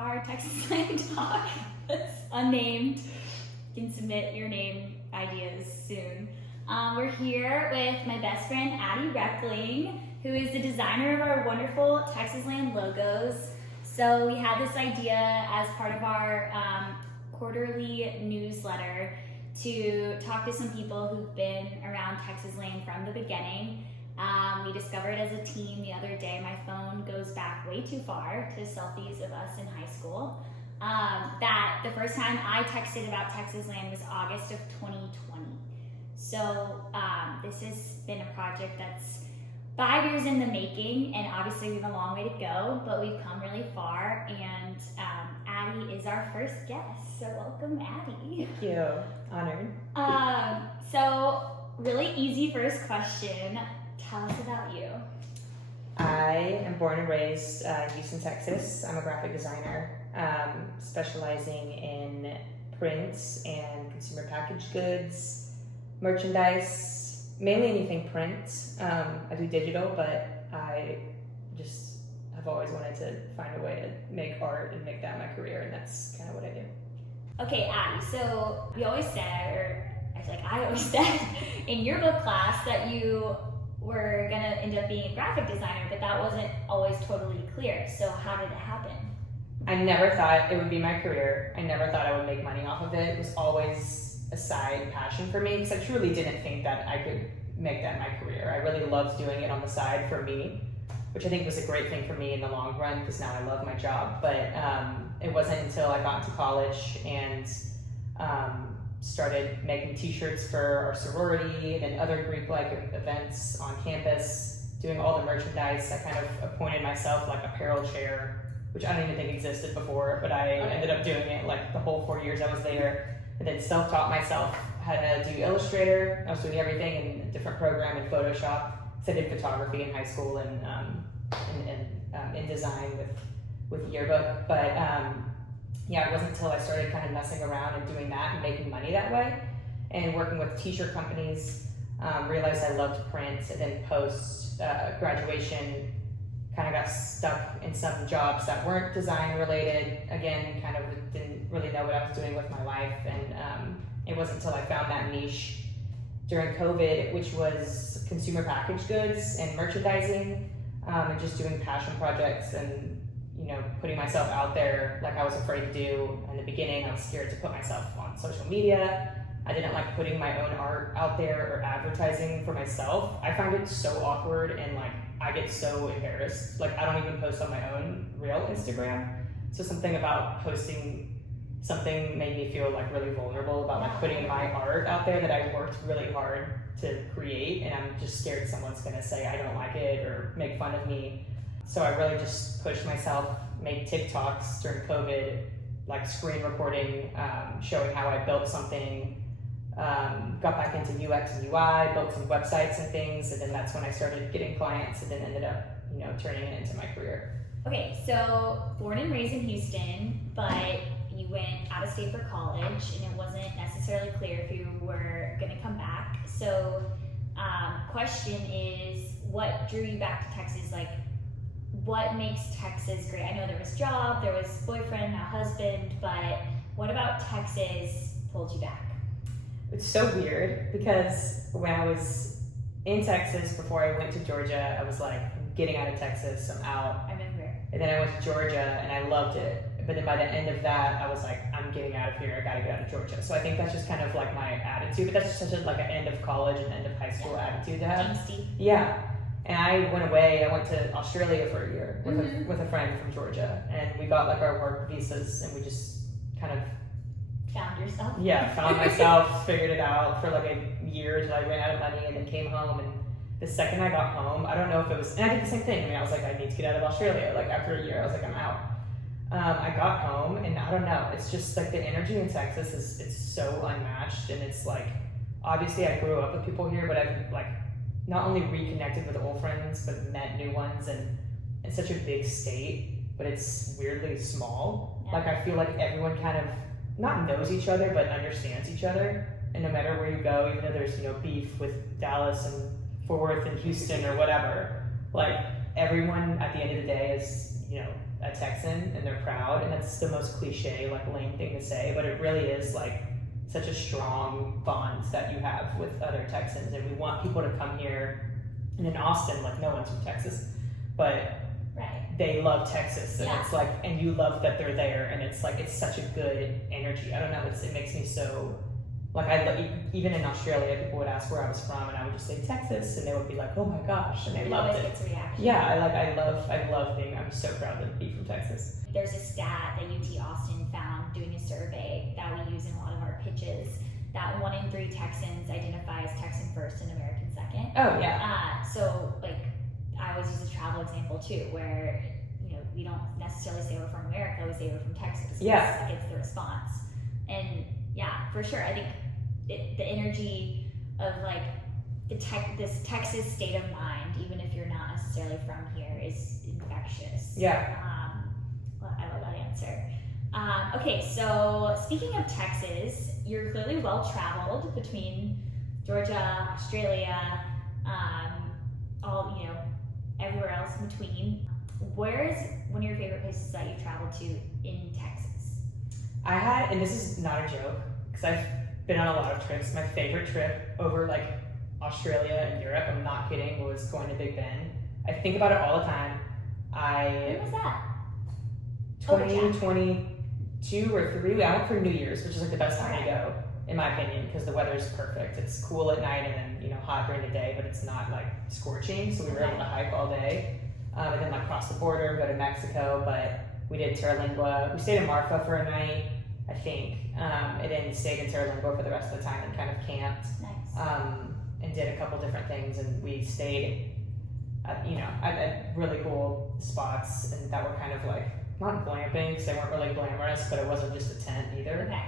our TexasLand talk. It's unnamed. You can submit your name ideas soon. We're here with my best friend, Addy Reckling, who is the designer of our wonderful TexasLand logos. So we had this idea as part of our quarterly newsletter to talk to some people who've been around TexasLand from the beginning. We discovered as a team the other day, my phone goes back way too far to selfies of us in high school, that the first time I texted about TexasLand was August of 2020. So this has been a project that's 5 years in the making, and obviously we have a long way to go, but we've come really far, and Addy is our first guest, so welcome, Addy. Thank you. Honored. So really easy first question. Tell us about you. I am born and raised in Houston, Texas. I'm a graphic designer, specializing in prints and consumer packaged goods, merchandise, mainly anything print. I do digital, but I just have always wanted to find a way to make art and make that my career, and that's kind of what I do. Okay, Addy, so we always said, or I feel like I always said in your book class that you were gonna end up being a graphic designer, but that wasn't always totally clear. So how did it happen? I never thought it would be my career. I never thought I would make money off of it. It was always a side passion for me because I truly didn't think that I could make that my career. I really loved doing it on the side for me, which I think was a great thing for me in the long run because now I love my job. But it wasn't until I got into college and started making t-shirts for our sorority and other Greek-like events on campus, doing all the merchandise. I kind of appointed myself like apparel chair, which I don't even think existed before, but I ended up doing it like the whole 4 years I was there, and then self-taught myself how to do Illustrator. I was doing everything in a different program in Photoshop. So I did photography in high school and in design with Yearbook, but yeah, it wasn't until I started kind of messing around and doing that and making money that way and working with t-shirt companies, realized I loved print, and then post graduation kind of got stuck in some jobs that weren't design related. Again, kind of didn't really know what I was doing with my life, and it wasn't until I found that niche during COVID, which was consumer packaged goods and merchandising, and just doing passion projects and putting myself out there like I was afraid to do. In the beginning, I was scared to put myself on social media. I didn't like putting my own art out there or advertising for myself. I find it so awkward, and like I get so embarrassed. Like I don't even post on my own real Instagram. So something about posting something made me feel like really vulnerable about like putting my art out there that I worked really hard to create, and I'm just scared someone's gonna say I don't like it or make fun of me. So I really just pushed myself, made TikToks during COVID, like screen recording, showing how I built something, got back into UX and UI, built some websites and things, and then that's when I started getting clients, and then ended up, turning it into my career. Okay, so born and raised in Houston, but you went out of state for college, and it wasn't necessarily clear if you were gonna come back. So question is, what drew you back to Texas? Like, what makes Texas great? I know there was job, there was boyfriend, now husband, but what about Texas pulled you back? It's so weird because when I was in Texas before I went to Georgia, I was like, I'm getting out of Texas, I'm out. I remember. And then I went to Georgia and I loved it. But then by the end of that, I was like, I'm getting out of here, I gotta get out of Georgia. So I think that's just kind of like my attitude, but that's just such like an end of college and end of high school attitude to have. Angsty. Yeah. And I went away, I went to Australia for a year with a friend from Georgia, and we got like our work visas, and we just kind of Found yourself? Yeah, found myself, figured it out for like a year until I ran out of money, and then came home. And the second I got home, I don't know if it was, and I did the same thing. I mean, I was like, I need to get out of Australia. Like after a year, I was like, I'm out. I got home, and I don't know, it's just like the energy in Texas it's so unmatched, and it's like, obviously I grew up with people here, but I've like not only reconnected with old friends, but met new ones, and it's such a big state, but it's weirdly small. Yeah. Like I feel like everyone kind of not knows each other, but understands each other. And no matter where you go, even though there's, beef with Dallas and Fort Worth and Houston or whatever, like everyone at the end of the day is, a Texan and they're proud, and that's the most cliche, like lame thing to say, but it really is like such a strong bond that you have with other Texans, and we want people to come here. And in Austin, like no one's from Texas, but they love Texas, and it's like, and you love that they're there, and it's like it's such a good energy. I don't know, it makes me so like even in Australia, people would ask where I was from, and I would just say Texas, and they would be like, "Oh my gosh," and they loved it. Gets a reaction. Yeah, I love being. I'm so proud to be from Texas. There's a stat that UT Austin found doing a survey that we use in a lot of our pitches, that 1 in 3 Texans identify as Texan first and American second. Oh yeah. So like I always use a travel example too, where we don't necessarily say we're from America, we say we're from Texas. Yeah. It gets the response. And yeah, for sure. I think the energy of like this Texas state of mind, even if you're not necessarily from here, is infectious. Yeah. Well, I love that answer. Okay, so speaking of Texas, you're clearly well traveled between Georgia, Australia, everywhere else in between. Where is one of your favorite places that you traveled to in Texas? I had, and this is not a joke, because I've been on a lot of trips. My favorite trip over like Australia and Europe, I'm not kidding, was going to Big Ben. I think about it all the time. When was that? 2022 or 3. I went for New Year's, which is like the best time to go, in my opinion, because the weather's perfect. It's cool at night and then hot during the day, but it's not like scorching. So we were able to hike all day, and then like cross the border, go to Mexico. But we did Terralingua. We stayed in Marfa for a night, I think, and then stayed in Terralingua for the rest of the time and kind of camped. Nice. And did a couple different things, and we stayed at really cool spots, and that were kind of like not glamping because they weren't really glamorous, but it wasn't just a tent either. Okay.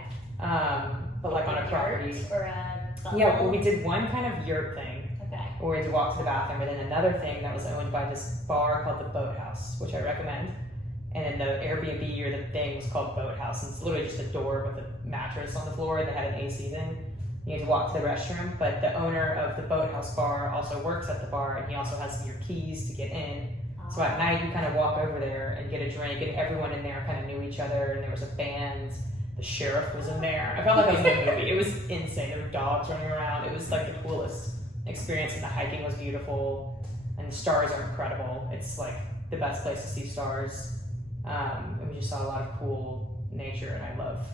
But like on a property. Or a bubble? Yeah, well, we did one kind of yurt thing. Okay. Where we had to walk to the bathroom, and then another thing that was owned by this bar called the Boathouse, which I recommend. And then the Airbnb or the thing was called Boathouse, and it's literally just a door with a mattress on the floor, and they had an AC then. You had to walk to the restroom, but the owner of the Boathouse bar also works at the bar, and he also has your keys to get in. So at night, you kind of walk over there and get a drink, and everyone in there kind of knew each other, and there was a band. The sheriff was in there. I felt like I was in a movie. It was insane. There were dogs running around. It was like the coolest experience, and the hiking was beautiful, and the stars are incredible. It's like the best place to see stars. And we just saw a lot of cool nature, and I love,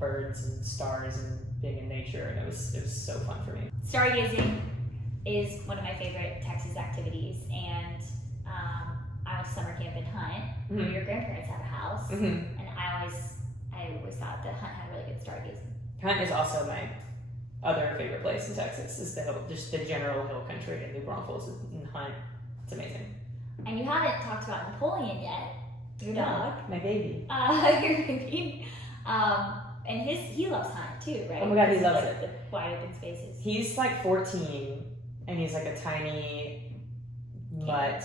birds and stars and being in nature, and it was so fun for me. Stargazing is one of my favorite Texas activities, and I went to summer camp in Hunt, where your grandparents had a house, and I always thought that Hunt had really good stargazing. Hunt is also my other favorite place in Texas, is just the general hill country in New Braunfels and Hunt. It's amazing. And you haven't talked about Napoleon yet, your dog. My baby. Your baby. And he loves Hunt too, right? Oh my god, he loves it. The wide open spaces. He's like 14, and he's like a tiny mutt,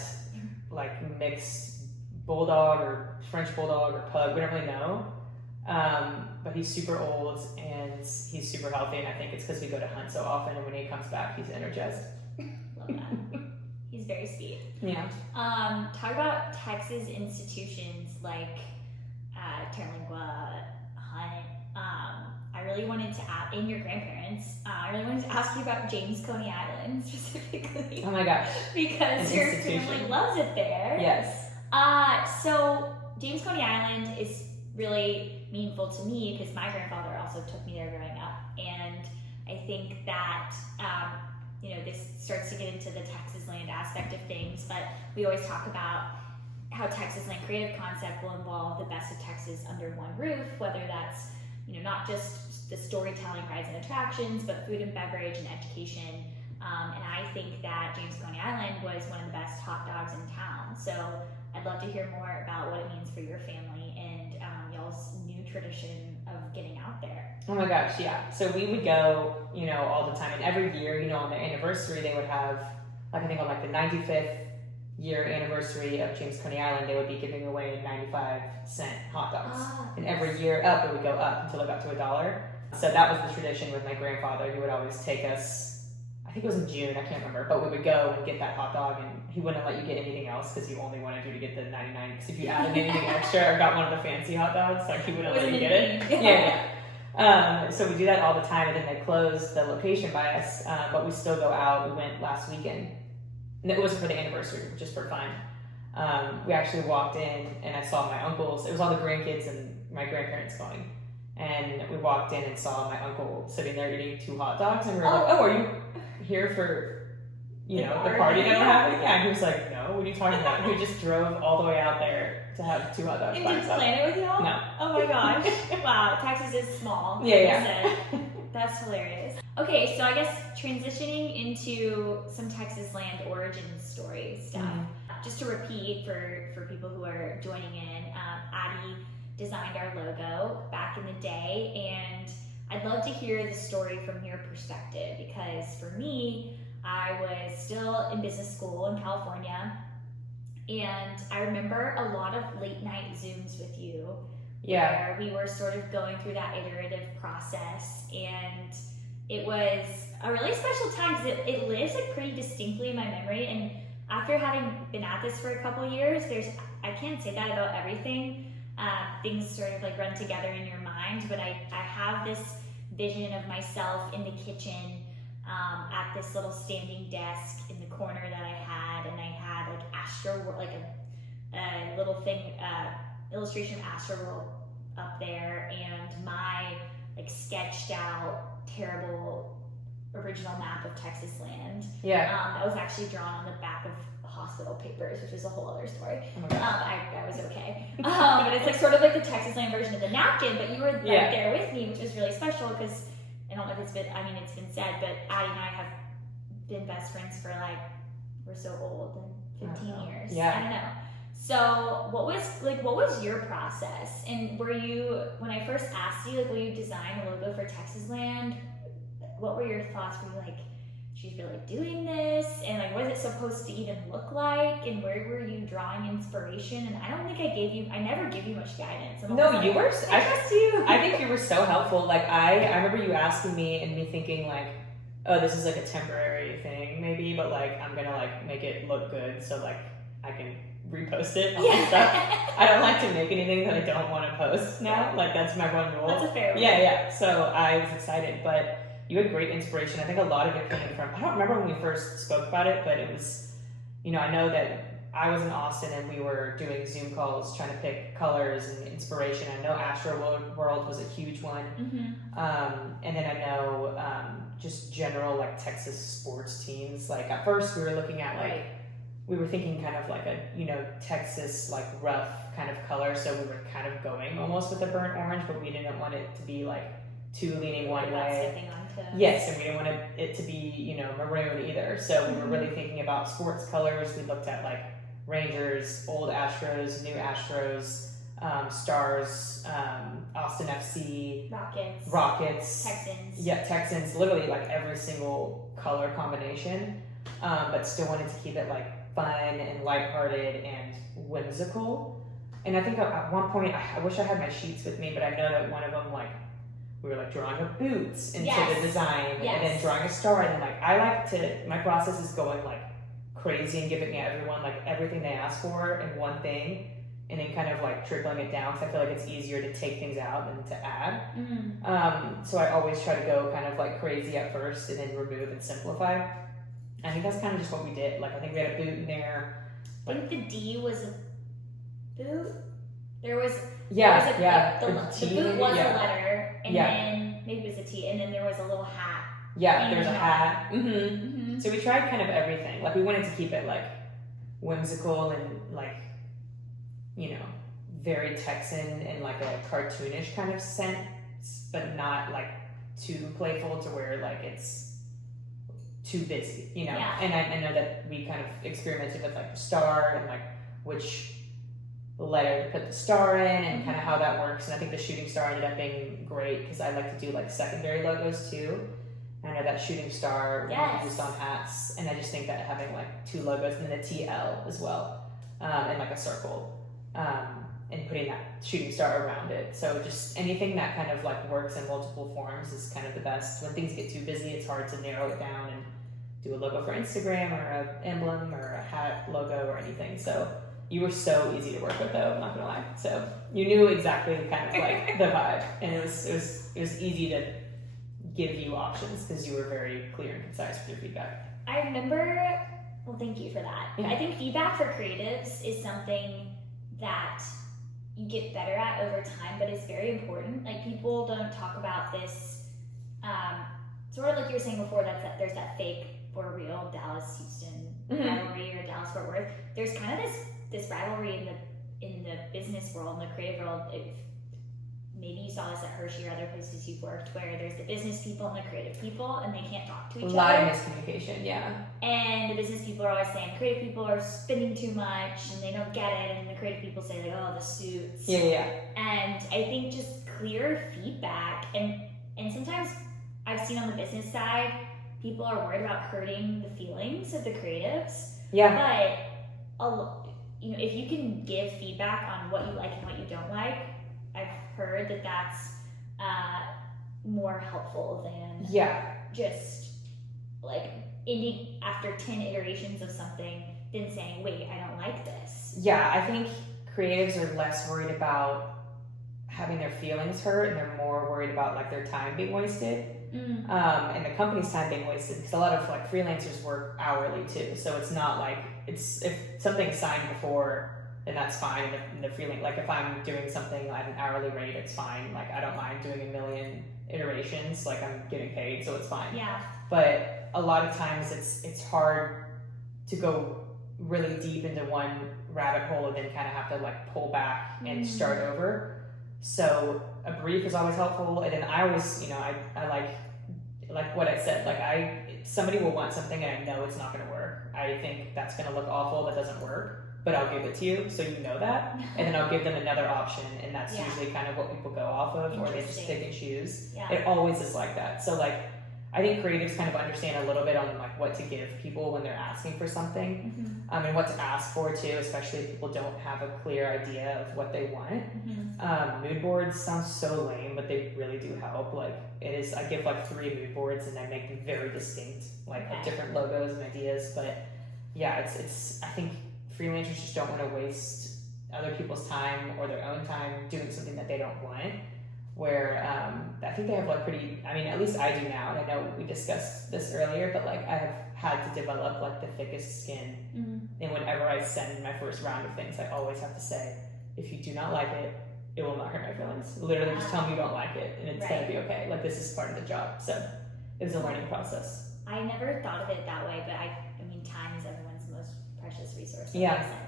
like mixed bulldog or French bulldog or pug. We don't really know. But he's super old and he's super healthy, and I think it's because we go to Hunt so often, and when he comes back, he's energized. Love that. He's very sweet. Yeah. Talk about Texas institutions like Terralingua, Hunt. I really wanted to ask, in your grandparents, I really wanted to ask you about James Coney Island specifically. Oh my gosh. Because your family loves it there. Yes. So James Coney Island is really meaningful to me because my grandfather also took me there growing up, and I think that this starts to get into the TexasLand aspect of things, but we always talk about how TexasLand creative concept will involve the best of Texas under one roof, whether that's not just the storytelling, rides and attractions, but food and beverage and education. And I think that James Coney Island was one of the best hot dogs in town. So I'd love to hear more about what it means for your family and y'all's new tradition of getting out there. Oh my gosh, yeah. So we would go, all the time. And every year, on their anniversary, they would have, like I think on like the 95th year anniversary of James Coney Island, they would be giving away 95-cent hot dogs. And every year up, it would go up until it got to $1. So that was the tradition with my grandfather. He would always take us, I think it was in June, I can't remember, but we would go and get that hot dog and he wouldn't let you get anything else because he only wanted you to get the 99. Because if you added anything extra or got one of the fancy hot dogs, like he wouldn't let you get it. Yeah. So we do that all the time, and then they closed the location by us, but we still go out. We went last weekend, and it wasn't for the anniversary, just for fun. We actually walked in, and I saw my uncles. It was all the grandkids and my grandparents going, and we walked in and saw my uncle sitting there eating 2 hot dogs, and we were like, "Oh, are you here for?" The party that we're having? Yeah, and he was like, no, what are you talking about? And he just drove all the way out there to have 2 hot dogs. And did you plan it with y'all? No. Oh my gosh. Wow, Texas is small. Yeah. That's hilarious. Okay, so I guess transitioning into some TexasLand origin story stuff. Mm-hmm. Just to repeat for people who are joining in, Addy designed our logo back in the day, and I'd love to hear the story from your perspective, because for me, I was still in business school in California, and I remember a lot of late night Zooms with you, where we were sort of going through that iterative process, and it was a really special time because it lives like pretty distinctly in my memory. And after having been at this for a couple years, I can't say that about everything. Things sort of like run together in your mind, but I have this vision of myself in the kitchen. At this little standing desk in the corner that I had, and I had like a little thing, illustration of Astroworld up there, and my like sketched out terrible original map of TexasLand. Yeah. That was actually drawn on the back of hospital papers, which is a whole other story. Oh I was okay. But it's like sort of like the TexasLand version of the napkin, but you were right there with me, which was really special because I don't know if it's been said, but Addy and I have been best friends for we're so old, 15 years. Yeah. I don't know. So what was your process? And when I first asked you, will you design a logo for TexasLand? What were your thoughts? Were you like, she's really doing this? And what is it supposed to even look like? And where were you drawing inspiration? And I don't think I never give you much guidance. No, you were. I trust you. I think you were so helpful. I remember you asking me and me thinking oh, this is a temporary thing maybe, but I'm gonna make it look good so I can repost it and stuff. I don't like to make anything that I don't want to post now. That's my one rule. That's a fair one. Yeah. So I was excited, but you had great inspiration. I think a lot of it came from, I don't remember when we first spoke about it, but it was, I know that I was in Austin and we were doing Zoom calls trying to pick colors and inspiration. I know Astroworld was a huge one. Mm-hmm. And then I know just general Texas sports teams. At first we were looking at we were thinking kind of a, Texas rough kind of color. So we were kind of going almost with a burnt orange, but we didn't want it to be too leaning one way. Yes, and we didn't want it to be, maroon either. So we were really thinking about sports colors. We looked at Rangers, old Astros, new Astros, Stars, Austin FC, Rockets, Texans. Yeah, Texans. Literally every single color combination, but still wanted to keep it fun and lighthearted and whimsical. And I think at one point, I wish I had my sheets with me, but I know that one of them we were drawing a boots into the design, and then drawing a star, and then my process is going crazy and giving everyone everything they ask for in one thing, and then kind of trickling it down, because I feel it's easier to take things out than to add. Mm-hmm. So I always try to go kind of crazy at first and then remove and simplify. I think that's kind of just what we did. I think we had a boot in there. I think the D was a boot. The boot was a letter, and then maybe it was a T, and then there was a little hat. Yeah, there's a hat. Mm-hmm. Mm-hmm. So we tried kind of everything. We wanted to keep it whimsical and very Texan and a cartoonish kind of sense, but not too playful to where it's too busy, Yeah. And I know that we kind of experimented with the star and which letter to put the star in and kind of how that works. And I think the shooting star ended up being great because I like to do secondary logos too. And I know that shooting star we used on hats, and I just think that having 2 logos and then a TL as well, and a circle, and putting that shooting star around it. So just anything that kind of works in multiple forms is kind of the best. When things get too busy, it's hard to narrow it down and do a logo for Instagram or an emblem or a hat logo or anything. So you were so easy to work with, though. I'm not gonna lie. So you knew exactly kind of like the vibe, and it was easy to give you options because you were very clear and concise with your feedback. I remember. Well, thank you for that. Yeah. I think feedback for creatives is something that you get better at over time, but it's very important. Like, people don't talk about this, sort of like you were saying before, there's that fake or real Dallas-Houston rivalry or Dallas-Fort Worth. There's kind of this rivalry in the business world, in the creative world. Maybe you saw this at Hershey or other places you've worked, where there's the business people and the creative people, and they can't talk to each other. A lot of miscommunication, yeah. And the business people are always saying creative people are spending too much and they don't get it, and the creative people say like, oh, the suits. Yeah. And I think just clear feedback, and sometimes I've seen on the business side, people are worried about hurting the feelings of the creatives. Yeah. But if you can give feedback on what you like and what you don't like, I've heard that that's more helpful than just like ending after 10 iterations of something than saying, wait, I don't like this. Yeah, I think creatives are less worried about having their feelings hurt, and they're more worried about like their time being wasted, and the company's time being wasted, because a lot of like freelancers work hourly too. So it's not like if something's signed before, then that's fine. And the freelance, like if I'm doing something at an hourly rate, it's fine. Like I don't mind doing a million iterations. Like I'm getting paid, so it's fine. Yeah. But a lot of times it's hard to go really deep into one rabbit hole and then kind of have to like pull back and start over. So a brief is always helpful, and then I always, I like what I said. Like somebody will want something and I know it's not going to work. I think that's going to look awful. That doesn't work. But I'll give it to you so you know that, and then I'll give them another option, and that's usually kind of what people go off of, or they just pick and choose. Yeah. It always is like that. So like, I think creatives kind of understand a little bit on like what to give people when they're asking for something, and what to ask for too, especially if people don't have a clear idea of what they want. Mood boards sound so lame, but they really do help. Like it is, I give like 3 mood boards and I make them very distinct, like with different logos and ideas. But yeah, it's I think freelancers just don't want to waste other people's time or their own time doing something that they don't want. Where I think they have like at least I do now, and I know we discussed this earlier, but like I have had to develop like the thickest skin. And whenever I send my first round of things, I always have to say, if you do not like it, it will not hurt my feelings. Literally just tell me you don't like it, and it's gonna be okay. Like this is part of the job. So it was a learning process. I never thought of it that way, but I mean, time is everyone's most precious resource. That makes sense.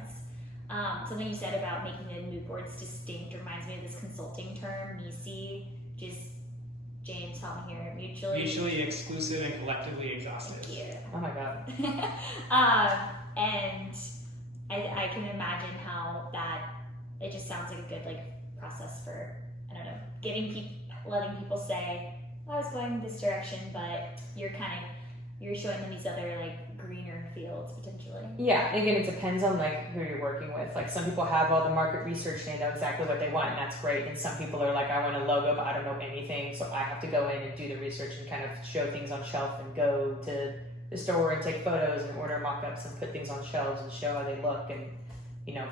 Something you said about making the mood boards distinct reminds me of this consulting term, MISI, which is, James, help me here, mutually exclusive and collectively exhaustive. Thank you. Oh my god. And I can imagine how that, it just sounds like a good like process for, I don't know, letting people say, I was going this direction, but you're showing them these other like greener fields potentially. Yeah, and again, it depends on like who you're working with. Like some people have all the market research, they know exactly what they want, and that's great. And some people are like, I want a logo, but I don't know anything, so I have to go in and do the research and kind of show things on shelf and go to the store and take photos and order mock-ups and put things on shelves and show how they look, and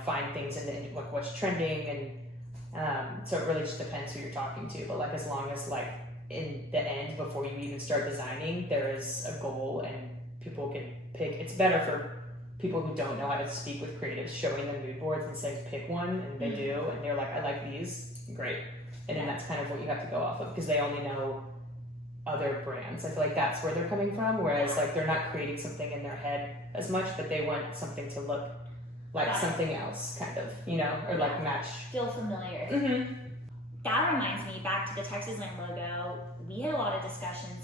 find things in like what's trending. And so it really just depends who you're talking to. But like as long as like in the end, before you even start designing, there is a goal and people can pick. It's better for people who don't know how to speak with creatives, showing them mood boards and saying pick one, and they do, and they're like, I like these, great. And then that's kind of what you have to go off of, because they only know other brands. I feel like that's where they're coming from, whereas like they're not creating something in their head as much, but they want something to look like something else, kind of, or like match. Feel familiar. That reminds me, back to the TexasLand logo, we had a lot of discussions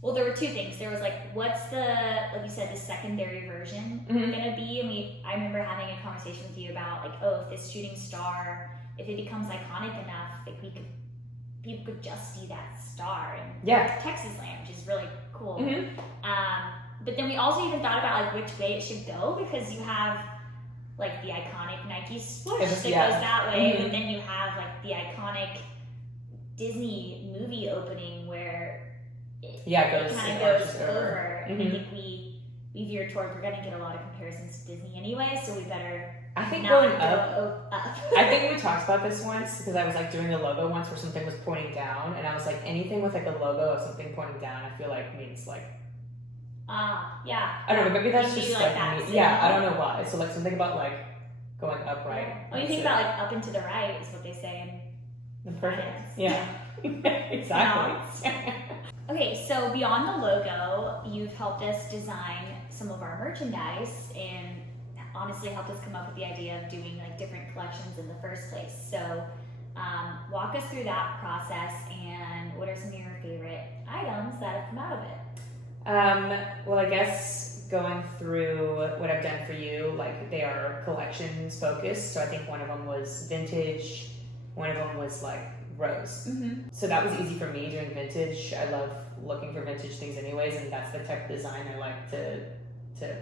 well, there were 2 things. There was like, what's like you said, the secondary version gonna be? And I remember having a conversation with you about like, if this shooting star, if it becomes iconic enough, like people could just see that star in TexasLand, which is really cool. But then we also even thought about like which way it should go, because you have like the iconic Nike swoosh that goes that way, but then you have like the iconic Disney movie opening where it goes kind of arches goes over. And I Mhm. think we veer toward, we're going to get a lot of comparisons to Disney anyway, so we better I think not going go up, up. I think we talked about this once because I was like doing a logo once where something was pointing down, and I was like, anything with like a logo of something pointing down, I feel like means like, Yeah. I don't know, maybe that's Maybe just like like that me. symbol. Yeah, I don't know why. So like something about like going upright. Yeah. When you think about like up and to the right is what they say in Perfect. finance. Yeah. Exactly. Okay, so beyond the logo, you've helped us design some of our merchandise and honestly helped us come up with the idea of doing like different collections in the first place. So walk us through that process and what are some of your favorite items that have come out of it? Well, I guess going through what I've done for you, like they are collections focused. So I think one of them was vintage, one of them was like rose. Mm-hmm. So that was easy for me doing vintage. I love looking for vintage things anyways, and that's the type of design I like to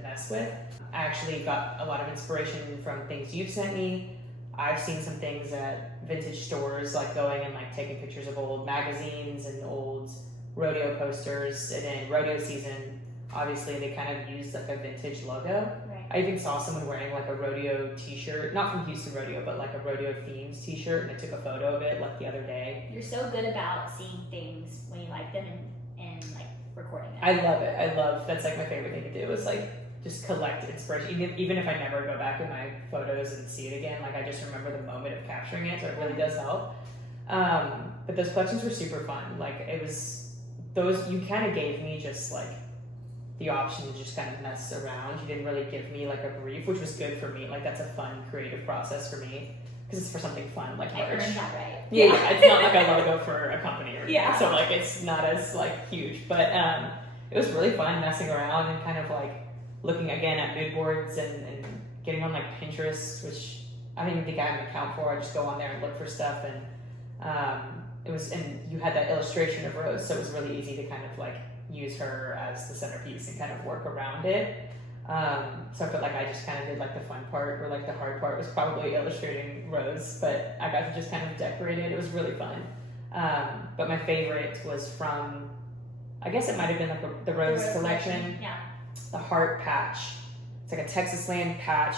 mess with. I actually got a lot of inspiration from things you've sent me. I've seen some things at vintage stores, like going and like taking pictures of old magazines and old rodeo posters, and then rodeo season, obviously they kind of used like a vintage logo. Right. I even saw someone wearing like a rodeo t-shirt, not from Houston Rodeo, but like a rodeo themed t-shirt, and I took a photo of it like the other day. You're so good about seeing things when you like them and like recording them. I love it. I love, that's like my favorite thing to do is like just collect inspiration. Even if I never go back in my photos and see it again, like I just remember the moment of capturing it, so it really does help. But those collections were super fun. Like it was, those, you kind of gave me just like the option to just kind of mess around. You didn't really give me like a brief, which was good for me. Like that's a fun creative process for me because it's for something fun, like I merch. earned that right. Yeah, it's not like a logo for a company or anything. Yeah. So like it's not as like huge, but it was really fun messing around and kind of like looking again at mood boards and getting on like Pinterest, which I don't even think I have an account for. I just go on there and look for stuff, and it was, and you had that illustration of Rose, so it was really easy to kind of like use her as the centerpiece and kind of work around it. So I felt like I just kind of did like the fun part, or like the hard part was probably illustrating Rose, but I got to just kind of decorate it. It was really fun. But my favorite was from, I guess it might have been like the Rose collection. Yeah. The heart patch. It's like a TexasLand patch,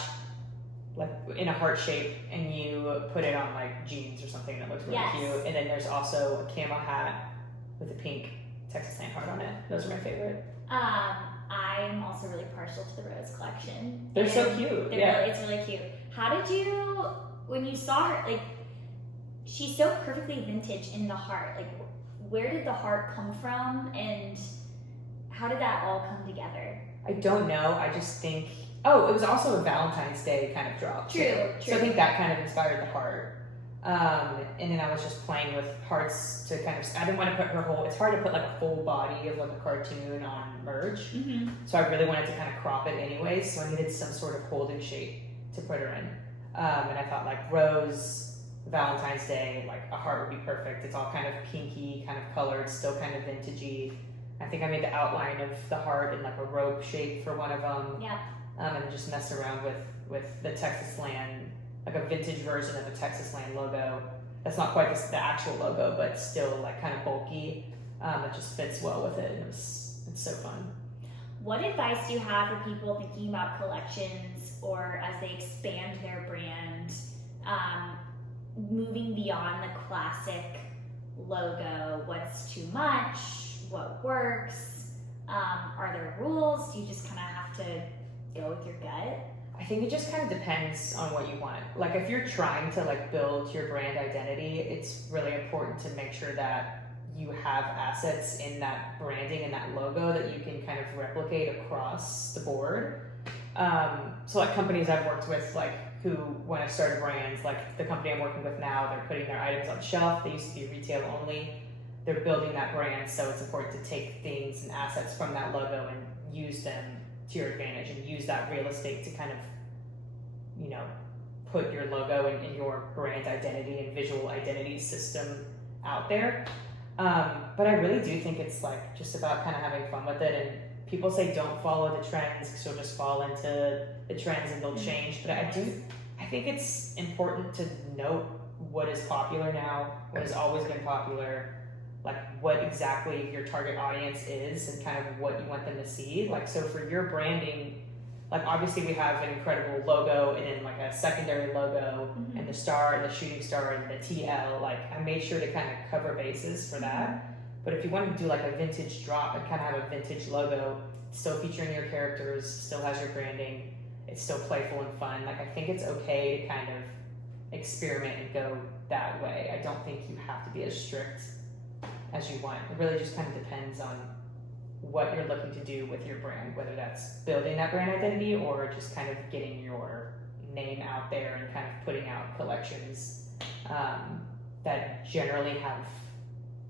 like in a heart shape, and you put it on like jeans or something, and it looks really Yes. cute. And then there's also a camo hat with a pink TexasLand heart on it. Those are my favorite. I'm also really partial to the Rose collection. They're so And cute. they're Yeah. really, it's really cute. How did you, when you saw her, like, she's so perfectly vintage in the heart. Like, where did the heart come from, and how did that all come together? I don't know. I just think. Oh, it was also a Valentine's Day kind of drop. True, too. true. So I think that kind of inspired the heart. And then I was just playing with hearts to kind of. I didn't want to put her whole. It's hard to put like a full body of like a cartoon on merch. Mm-hmm. So I really wanted to kind of crop it anyways. So I needed some sort of holding shape to put her in. And I thought like Rose, Valentine's Day, like a heart would be perfect. It's all kind of pinky, kind of colored, still kind of vintagey. I think I made the outline of the heart in like a rope shape for one of them. Yeah. And just messed around with the TexasLand, like a vintage version of the TexasLand logo. That's not quite the actual logo, but still like kind of bulky. It just fits well with it, and it's so fun. What advice do you have for people thinking about collections, or as they expand their brand, moving beyond the classic logo? What's too much? What works? Are there rules? Do you just kind of have to go with your gut? I think it just kind of depends on what you want. Like if you're trying to like build your brand identity, it's really important to make sure that you have assets in that branding and that logo that you can kind of replicate across the board. So like companies I've worked with, like who when I started brands, like the company I'm working with now, they're putting their items on shelf. They used to be retail only. They're building that brand, so it's important to take things and assets from that logo and use them to your advantage, and use that real estate to kind of, you know, put your logo and your brand identity and visual identity system out there. But I really do think it's like just about kind of having fun with it. And people say don't follow the trends because you'll just fall into the trends and they'll change. But I think it's important to note what is popular now, what has always been popular, like what exactly your target audience is and kind of what you want them to see. Like, so for your branding, like obviously we have an incredible logo and then like a secondary logo and the star and the shooting star and the TL. Like I made sure to kind of cover bases for that. But if you want to do like a vintage drop and kind of have a vintage logo, still featuring your characters, still has your branding, it's still playful and fun. Like I think it's okay to kind of experiment and go that way. I don't think you have to be as strict as you want. It really just kind of depends on what you're looking to do with your brand, whether that's building that brand identity or just kind of getting your name out there and kind of putting out collections that generally have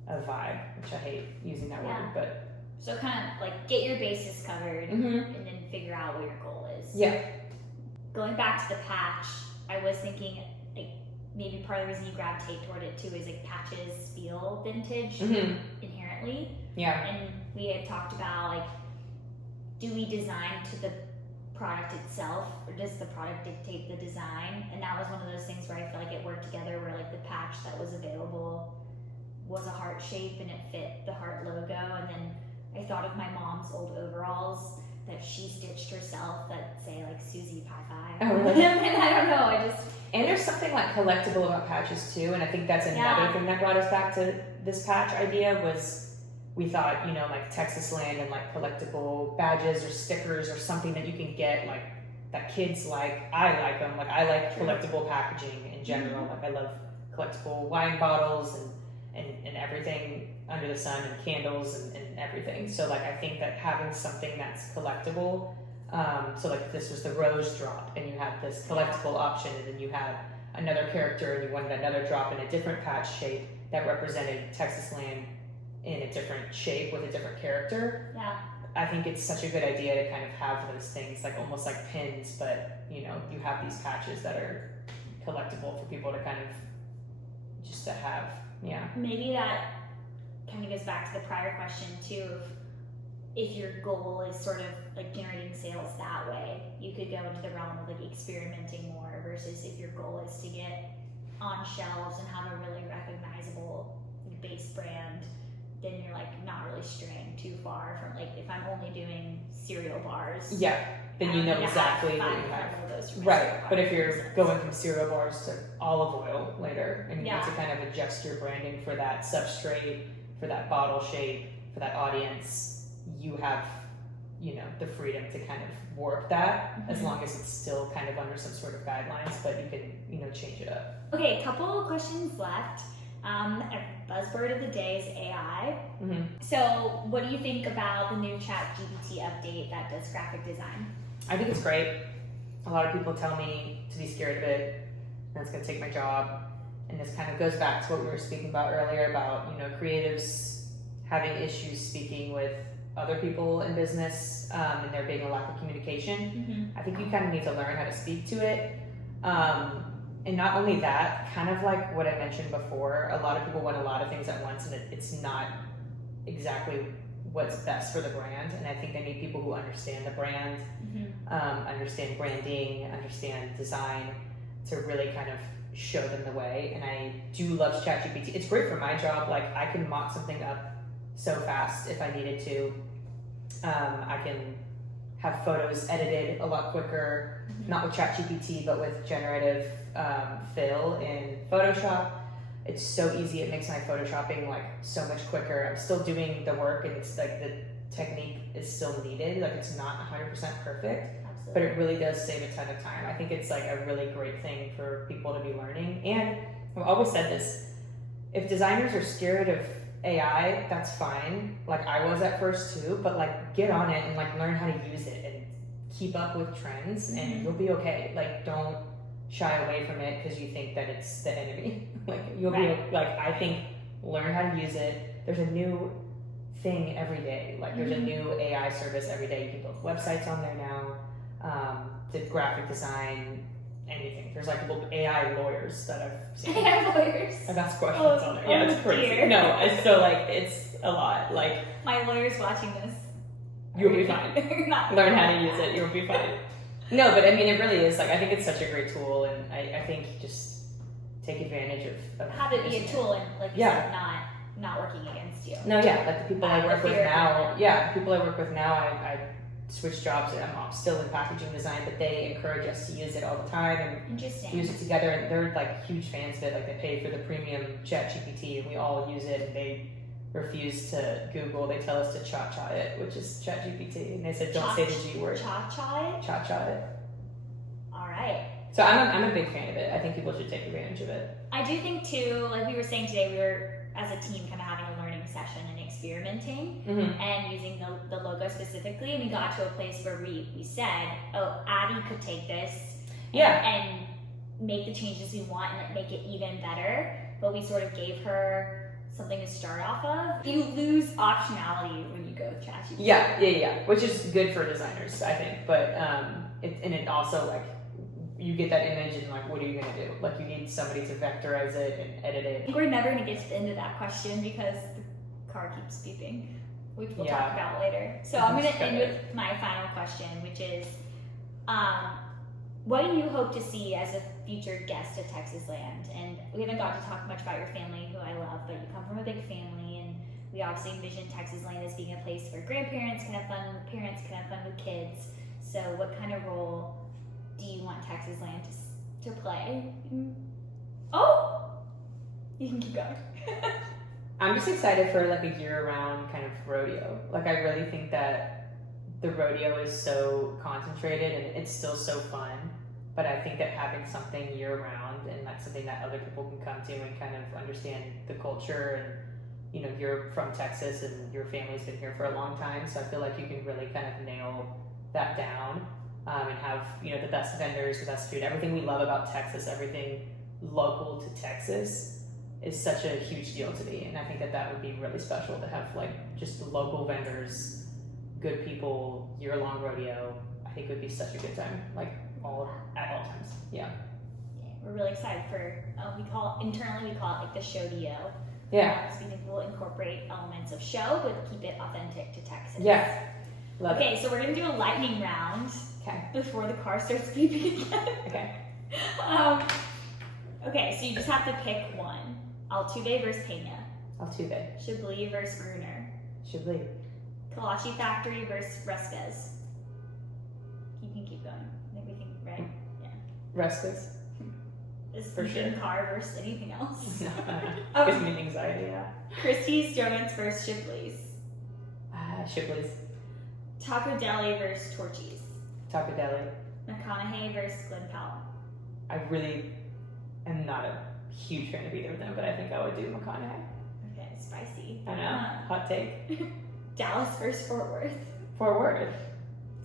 a vibe, which I hate using that word, but so kind of like get your bases covered and then figure out what your goal is. Yeah. Going back to the patch, I was thinking like maybe part of the reason you gravitate toward it too is like patches feel vintage inherently. Yeah. And we had talked about like, do we design to the product itself or does the product dictate the design? And that was one of those things where I feel like it worked together where like the patch that was available was a heart shape and it fit the heart logo. And then I thought of my mom's old overalls that she stitched herself that say like Susie Pie Pie. Oh, really? And I don't know, And there's something like collectible about patches too, and I think that's another thing that brought us back to this patch idea was we thought, you know, like TexasLand and like collectible badges or stickers or something that you can get like that kids like. I like them. Like I like collectible packaging in general. Like I love collectible wine bottles and everything under the sun and candles and everything. So like I think that having something that's collectible, so like this was the rose drop and you had this collectible option and then you had another character and you wanted another drop in a different patch shape that represented TexasLand in a different shape with a different character. Yeah. I think it's such a good idea to kind of have those things like almost like pins, but you know, you have these patches that are collectible for people to kind of just to have. Yeah. Maybe that kind of goes back to the prior question too of if your goal is sort of like generating sales that way, you could go into the realm of like experimenting more versus if your goal is to get on shelves and have a really recognizable base brand, then you're like not really straying too far from like if I'm only doing cereal bars. Yeah. Then you know exactly what you have. Right, but if you're going from cereal bars to olive oil later, and you need to kind of adjust your branding for that substrate, for that bottle shape, for that audience, you have, you know, the freedom to kind of warp that as long as it's still kind of under some sort of guidelines, but you can, you know, change it up. Okay, a couple of questions left. A buzzword of the day is AI. So what do you think about the new ChatGPT update that does graphic design? I think it's great. A lot of people tell me to be scared of it, and it's going to take my job. And this kind of goes back to what we were speaking about earlier about, you know, creatives having issues speaking with other people in business and there being a lack of communication. I think you kind of need to learn how to speak to it. And not only that, kind of like what I mentioned before, a lot of people want a lot of things at once and it's not exactly what's best for the brand. And I think they need people who understand the brand, understand branding, understand design to really kind of show them the way. And I do love ChatGPT. It's great for my job. Like I can mock something up so fast if I needed to. I can have photos edited a lot quicker, not with ChatGPT, but with generative fill in Photoshop. It's so easy. It makes my photoshopping like so much quicker. I'm still doing the work and it's like the technique is still needed. Like it's not 100% perfect, but it really does save a ton of time. I think it's like a really great thing for people to be learning. And I've always said this, if designers are scared of AI, that's fine. Like I was at first too, but like get on it and like learn how to use it and keep up with trends and you'll be okay. Like don't shy away from it because you think that it's the enemy. Like you'll be like, I think learn how to use it. There's a new thing every day. Like there's a new AI service every day. You can build websites on there now. The graphic design, anything. There's like little AI lawyers that I've seen. AI lawyers. I've asked questions on there. Yeah, it's crazy. Dear. No, it's still like it's a lot. Like my lawyer's watching this. You'll be fine. Learn how to use it. You'll be fine. No, but I mean, it really is. Like, I think it's such a great tool, and I think just take advantage of have it be a tool and, like you said, not working against you. No, yeah, like the people I The work with fear of now. it. Yeah, the people I work with now, I switched jobs. I'm still in packaging design, but they encourage us to use it all the time and Interesting. use it together. And they're like huge fans of it. Like they pay for the premium ChatGPT, and we all use it. And they refuse to Google. They tell us to cha-cha it, which is ChatGPT, and they said don't say the G word. Cha-cha it? Cha-cha it. All right. So I'm a big fan of it. I think people should take advantage of it. I do think too, like we were saying today, we were as a team kind of having a learning session and experimenting Mm-hmm. and using the logo specifically, and we got to a place where we said, oh, Addy could take this and make the changes we want and like, make it even better, but we sort of gave her something to start off of. You lose optionality when you go with ChatGPT. Yeah, which is good for designers, I think. But it also like you get that image and like what are you gonna do? Like you need somebody to vectorize it and edit I it. think we're never going to get to the end of that question because the car keeps beeping, which we'll talk about later. So I'm going to end with my final question, which is, what do you hope to see as a future guest at TexasLand? And we haven't got to talk much about your family, who I love, but you come from a big family, and we obviously envision TexasLand as being a place where grandparents can have fun, parents can have fun with kids. So what kind of role do you want TexasLand to play? Oh! You can keep going. I'm just excited for like a year-round kind of rodeo. Like I really think that the rodeo is so concentrated and it's still so fun. But I think that having something year-round and like something that other people can come to and kind of understand the culture, and you know you're from Texas and your family's been here for a long time, so I feel like you can really kind of nail that down and have the best vendors, the best food, everything we love about Texas, everything local to Texas is such a huge deal to me, and I think that would be really special to have like just the local vendors, good people, year-long rodeo. I think it would be such a good time, like at all times. Yeah, we're really excited for internally we call it like the show-dio. Yeah. So we think we'll incorporate elements of show but keep it authentic to Texas. Yeah. Love okay, so we're gonna do a lightning round. Okay. Before the car starts beeping again. Okay. Okay, so you just have to pick one. Altuve versus Pena. Altuve. Chablis versus Gruner. Chablis. Kolache Factory versus Ruskas. You can keep going. I think we can, right? Yeah. Ruskas. This For sure. car versus anything else. No, gives me anxiety. Yeah. Christie's Donuts versus Shipley's. Shipley's. Taco Deli versus Torchy's. Taco Deli. McConaughey versus Glen Powell. I really am not a huge fan of either of them, but I think I would do McConaughey. Okay, spicy. I know. Hot take. Dallas versus Fort Worth. Fort Worth.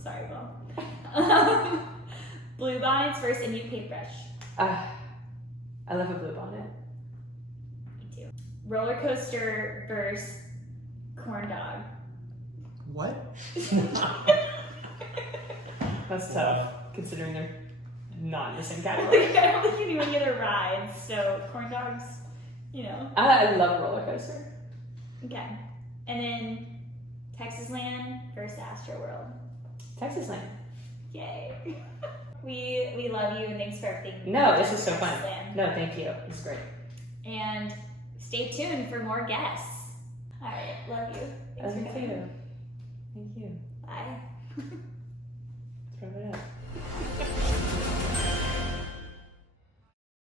Sorry, Mom. Blue Bonnets versus a new paintbrush. I love a blue bonnet. Me too. Roller coaster versus corn dog. What? That's tough, considering they're not in the same category. I don't think you do any other rides, so corn dogs, I love a roller coaster. Okay. And then TexasLand versus Astroworld. TexasLand. Yay. We love you and thanks for everything. No, this is so fun. TexasLand. No, thank you. It's great. And stay tuned for more guests. All right, love you. Thanks for coming. Thank you. Bye. Let's wrap it up.